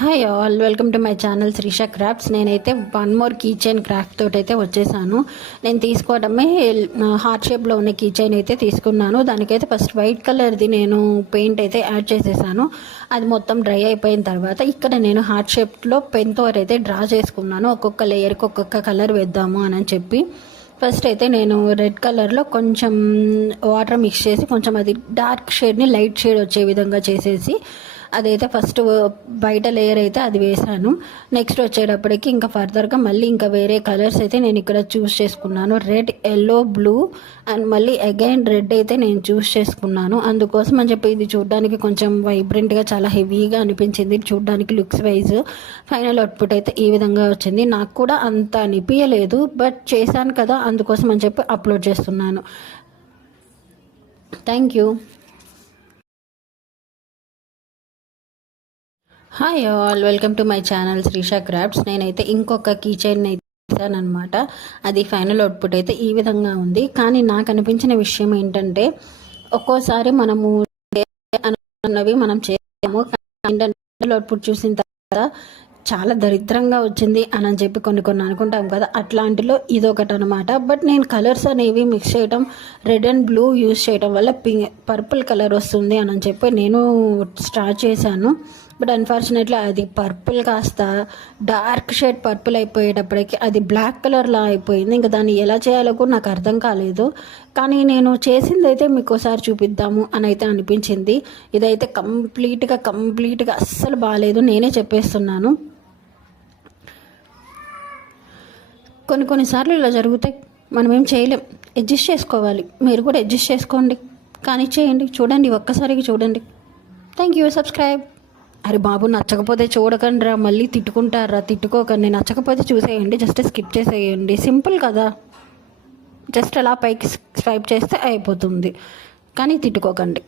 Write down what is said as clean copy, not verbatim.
Hi all, welcome to my channel Srisha crafts. నేనైతే one more key chain craft తోటి అయితే వచ్చేసాను. నేను తీసుకోవడమే హార్ట్ షేప్లో ఉన్న కీ చైన్ అయితే తీసుకున్నాను. దానికైతే ఫస్ట్ వైట్ కలర్ది నేను పెయింట్ అయితే యాడ్ చేసేసాను. అది మొత్తం డ్రై అయిపోయిన తర్వాత ఇక్కడ నేను హార్ట్ షేప్లో పెన్తో అయితే డ్రా చేసుకున్నాను. ఒక్కొక్క లేయర్కి ఒక్కొక్క కలర్ వేద్దాము అని చెప్పి ఫస్ట్ అయితే నేను రెడ్ కలర్లో కొంచెం వాటర్ మిక్స్ చేసి కొంచెం అది డార్క్ షేడ్ని లైట్ షేడ్ వచ్చే విధంగా చేసేసి అదైతే ఫస్ట్ బయట లేయర్ అయితే అది వేసాను. నెక్స్ట్ వచ్చేటప్పటికి ఇంకా ఫర్దర్గా మళ్ళీ ఇంకా వేరే కలర్స్ అయితే నేను ఇక్కడ చూస్ చేసుకున్నాను. రెడ్, ఎల్లో, బ్లూ అండ్ మళ్ళీ అగైన్ రెడ్ అయితే నేను చూస్ చేసుకున్నాను. అందుకోసం అని చెప్పి ఇది చూడడానికి కొంచెం వైబ్రెంట్గా చాలా హెవీగా అనిపించింది చూడడానికి లుక్స్ వైజ్. ఫైనల్ అవుట్పుట్ అయితే ఈ విధంగా వచ్చింది. నాకు కూడా అంత అనిపించలేదు, బట్ చేశాను కదా అందుకోసం అని చెప్పి అప్లోడ్ చేస్తున్నాను. Thank you. Hi all, welcome to my channel Srisha crafts. నేనైతే ఇంకొక కీ చైన్ అయితే చేశానమాట. అది ఫైనల్ అవుట్పుట్ అయితే ఈ విధంగా ఉంది. కానీ నాకు అనిపించిన విషయం ఏంటంటే ఒక్కోసారి మనము అన్నవి మనం చేసాము, ఫైనల్ అవుట్పుట్ చూసిన తర్వాత చాలా దరిద్రంగా వచ్చింది అని చెప్పి కొన్ని అనుకుంటాం కదా, అట్లాంటిలో ఇదొకటి అనమాట. బట్ నేను కలర్స్ అనేవి మిక్స్ చేయడం, రెడ్ అండ్ బ్లూ యూస్ చేయడం వల్ల పర్పుల్ కలర్ వస్తుంది అని చెప్పి నేను స్టార్ట్ చేశాను. బట్ అన్ఫార్చునేట్లీ అది పర్పుల్ కాస్త డార్క్ షేడ్ పర్పుల్ అయిపోయేటప్పటికి అది బ్లాక్ కలర్లా అయిపోయింది. ఇంకా దాన్ని ఎలా చేయాలో కూడా నాకు అర్థం కాలేదు. కానీ నేను చేసింది అయితే మీకు ఒకసారి చూపిద్దాము అని అయితే అనిపించింది. ఇదైతే కంప్లీట్గా అస్సలు బాగాలేదు, నేనే చెప్పేస్తున్నాను. కొన్నిసార్లు ఇలా జరుగుతాయి, మనం ఏం చేయలేం, అడ్జస్ట్ చేసుకోవాలి. మీరు కూడా అడ్జస్ట్ చేసుకోండి, కానీ చేయండి. చూడండి, ఒక్కసారికి చూడండి. Thank you. సబ్స్క్రైబ్. అరే బాబు, నచ్చకపోతే చూడకండి రా, మళ్ళీ తిట్టుకుంటారా, తిట్టుకోకండి. నచ్చకపోతే చూసేయండి, జస్ట్ స్కిప్ చేసేయండి. సింపుల్ కదా, జస్ట్ అలా పైకి స్వైప్ చేస్తే అయిపోతుంది, కానీ తిట్టుకోకండి.